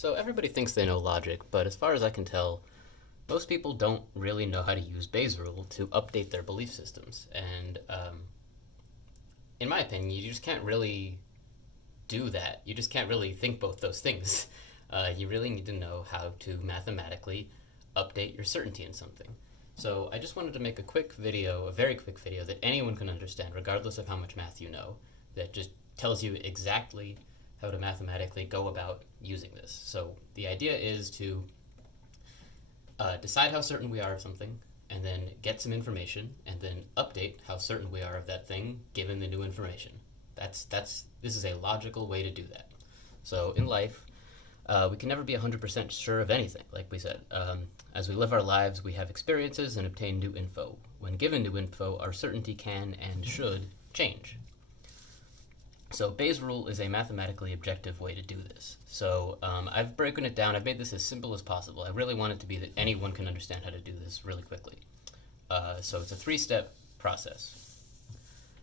So everybody thinks they know logic, but as far as I can tell, most people don't really know how to use Bayes' rule to update their belief systems. And in my opinion, you just can't really do that. You just can't really think both those things. You really need to know how to mathematically update your certainty in something. So I just wanted to make a quick video, a very quick video that anyone can understand, regardless of how much math you know, that just tells you exactly how to mathematically go about using this. So the idea is to decide how certain we are of something, and then get some information, and then update how certain we are of that thing given the new information. This is a logical way to do that. So in life, we can never be 100% sure of anything, like we said. As we live our lives, we have experiences and obtain new info. When given new info, our certainty can and should change. So Bayes' rule is a mathematically objective way to do this. So I've broken it down. I've made this as simple as possible. I really want it to be that anyone can understand how to do this really quickly. So it's a three-step process.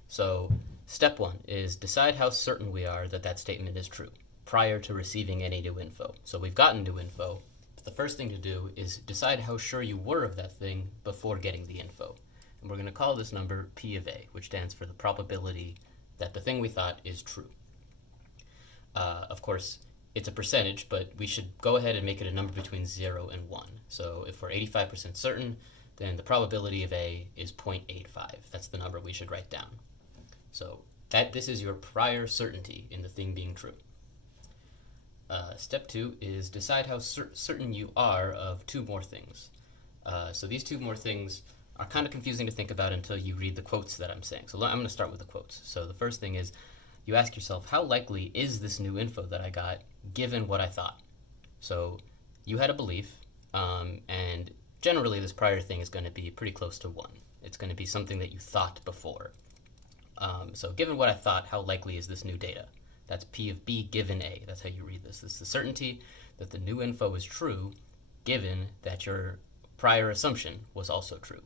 So step one is decide how certain we are that that statement is true prior to receiving any new info. So we've gotten new info. But the first thing to do is decide how sure you were of that thing before getting the info. And we're going to call this number P of A, which stands for the probability that the thing we thought is true. Of course, it's a percentage, but we should go ahead and make it a number between 0 and 1. So if we're 85% certain, then the probability of A is 0.85. That's the number we should write down. So this is your prior certainty in the thing being true. Step two is decide how certain you are of two more things. So these two more things are kind of confusing to think about until you read the quotes that I'm saying. So I'm going to start with the quotes. So the first thing is you ask yourself, how likely is this new info that I got given what I thought? So you had a belief, and generally this prior thing is going to be pretty close to 1. It's going to be something that you thought before. So given what I thought, how likely is this new data? That's P of B given A. That's how you read this. This is the certainty that the new info is true given that your prior assumption was also true.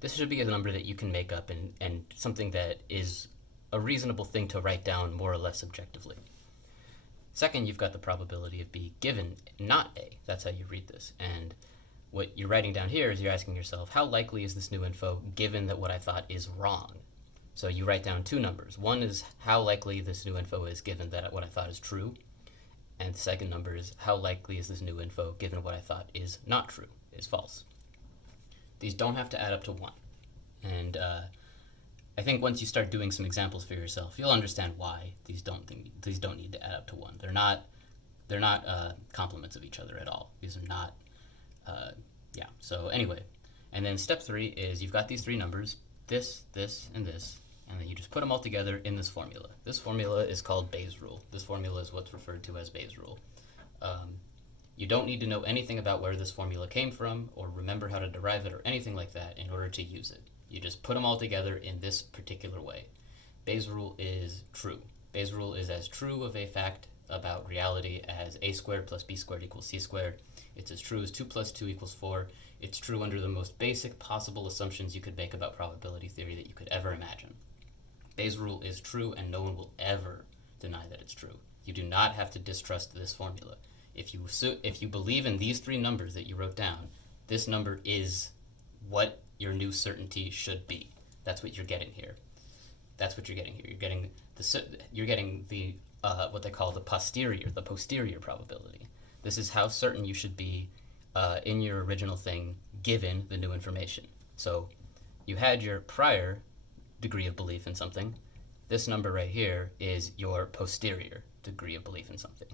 This should be a number that you can make up and something that is a reasonable thing to write down more or less objectively. Second, you've got the probability of B given not A. That's how you read this. And what you're writing down here is you're asking yourself, how likely is this new info given that what I thought is wrong? So you write down two numbers. One is how likely this new info is given that what I thought is true. And the second number is how likely is this new info given what I thought is not true, is false. These don't have to add up to 1. And I think once you start doing some examples for yourself, you'll understand why these don't need to add up to 1. They're not complements of each other at all. These are not, So anyway, and then step 3 is you've got these three numbers, this, and this, and then you just put them all together in this formula. This formula is called Bayes' rule. This formula is what's referred to as Bayes' rule. You don't need to know anything about where this formula came from or remember how to derive it or anything like that in order to use it. You just put them all together in this particular way. Bayes' rule is true. Bayes' rule is as true of a fact about reality as a squared plus b squared equals c squared. It's as true as 2 plus 2 equals 4. It's true under the most basic possible assumptions you could make about probability theory that you could ever imagine. Bayes' rule is true and no one will ever deny that it's true. You do not have to distrust this formula. If you believe in these three numbers that you wrote down, this number is what your new certainty should be. That's what you're getting here. You're getting the what they call the posterior probability. This is how certain you should be in your original thing given the new information. So you had your prior degree of belief in something. This number right here is your posterior degree of belief in something.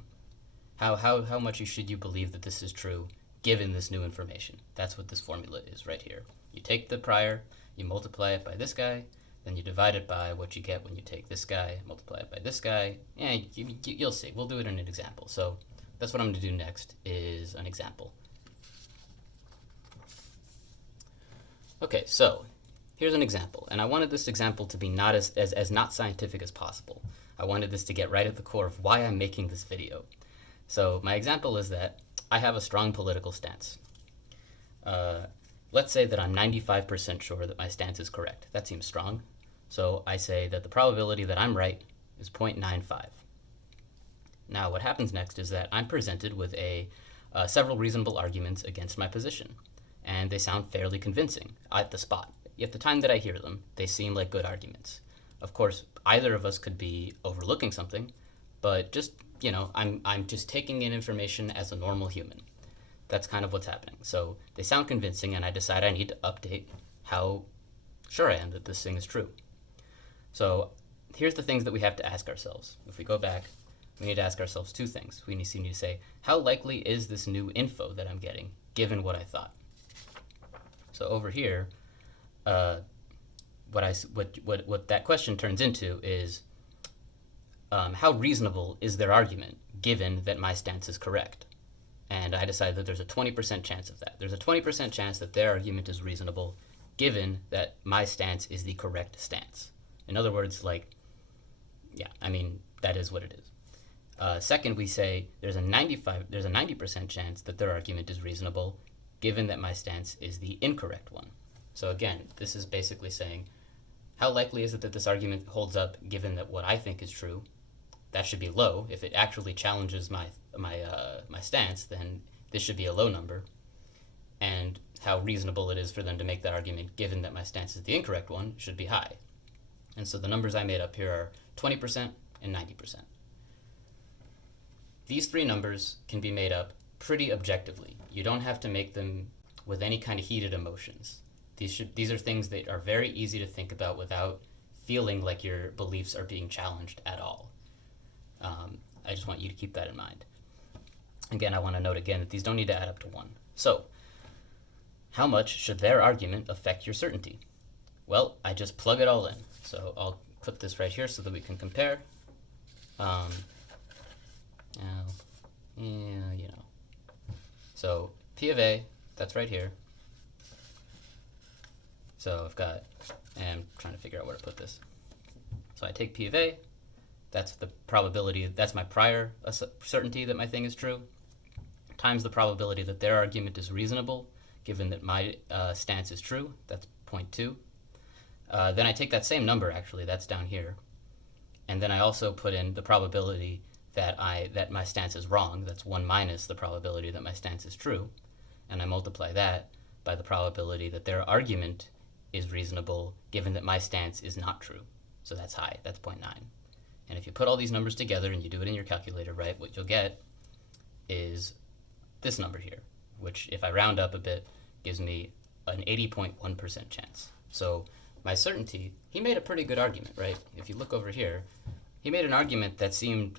How much should you believe that this is true given this new information? That's what this formula is right here. You take the prior, you multiply it by this guy, then you divide it by what you get when you take this guy, multiply it by this guy. Yeah, you'll see. We'll do it in an example. So that's what I'm going to do next is an example. Okay, so here's an example. And I wanted this example to be not as not scientific as possible. I wanted this to get right at the core of why I'm making this video. So my example is that I have a strong political stance. Let's say that I'm 95% sure that my stance is correct. That seems strong. So I say that the probability that I'm right is 0.95. Now, what happens next is that I'm presented with several reasonable arguments against my position, and they sound fairly convincing at the spot. At the time that I hear them, they seem like good arguments. Of course, either of us could be overlooking something, but just, I'm just taking in information as a normal human. That's kind of what's happening. So they sound convincing, and I decide I need to update how sure I am that this thing is true. So here's the things that we have to ask ourselves. If we go back, we need to ask ourselves two things. We need to say, how likely is this new info that I'm getting, given what I thought? So over here, what that question turns into is, how reasonable is their argument, given that my stance is correct? And I decided that there's a 20% chance of that. There's a 20% chance that their argument is reasonable, given that my stance is the correct stance. In other words, that is what it is. Second, we say there's a 90% chance that their argument is reasonable, given that my stance is the incorrect one. So again, this is basically saying, how likely is it that this argument holds up, given that what I think is true? That should be low. If it actually challenges my stance, then this should be a low number. And how reasonable it is for them to make that argument, given that my stance is the incorrect one, should be high. And so the numbers I made up here are 20% and 90%. These three numbers can be made up pretty objectively. You don't have to make them with any kind of heated emotions. These are things that are very easy to think about without feeling like your beliefs are being challenged at all. I just want you to keep that in mind. Again, I want to note again that these don't need to add up to 1. So, how much should their argument affect your certainty? Well, I just plug it all in. So I'll put this right here so that we can compare. So P of A, that's right here. So I've got, and I'm trying to figure out where to put this. So I take P of A, that's the probability, that's my prior certainty that my thing is true, times the probability that their argument is reasonable, given that my stance is true, that's 0.2. Then I take that same number, actually, that's down here, and then I also put in the probability that my stance is wrong, that's 1 minus the probability that my stance is true, and I multiply that by the probability that their argument is reasonable, given that my stance is not true. So that's high, that's 0.9. And if you put all these numbers together and you do it in your calculator, right, what you'll get is this number here, which if I round up a bit, gives me an 80.1% chance. So my certainty, he made a pretty good argument, right? If you look over here, he made an argument that seemed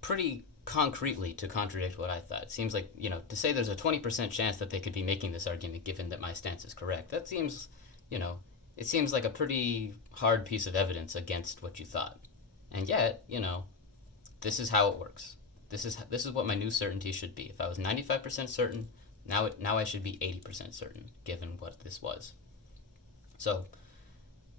pretty concretely to contradict what I thought. It seems like, to say there's a 20% chance that they could be making this argument given that my stance is correct, that seems, it seems like a pretty hard piece of evidence against what you thought. And yet, this is how it works. This is what my new certainty should be. If I was 95% certain, now I should be 80% certain, given what this was. So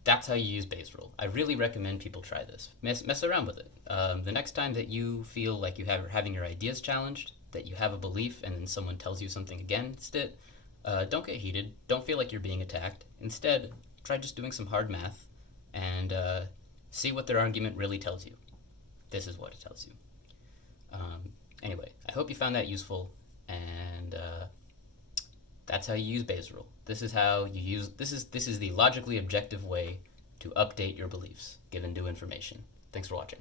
that's how you use Bayes' rule. I really recommend people try this. Mess around with it. The next time that you feel like you're having your ideas challenged, that you have a belief and then someone tells you something against it, don't get heated. Don't feel like you're being attacked. Instead, try just doing some hard math and see what their argument really tells you. This is what it tells you. Anyway, I hope you found that useful, and that's how you use Bayes' rule. This is how you use this is the logically objective way to update your beliefs given new information. Thanks for watching.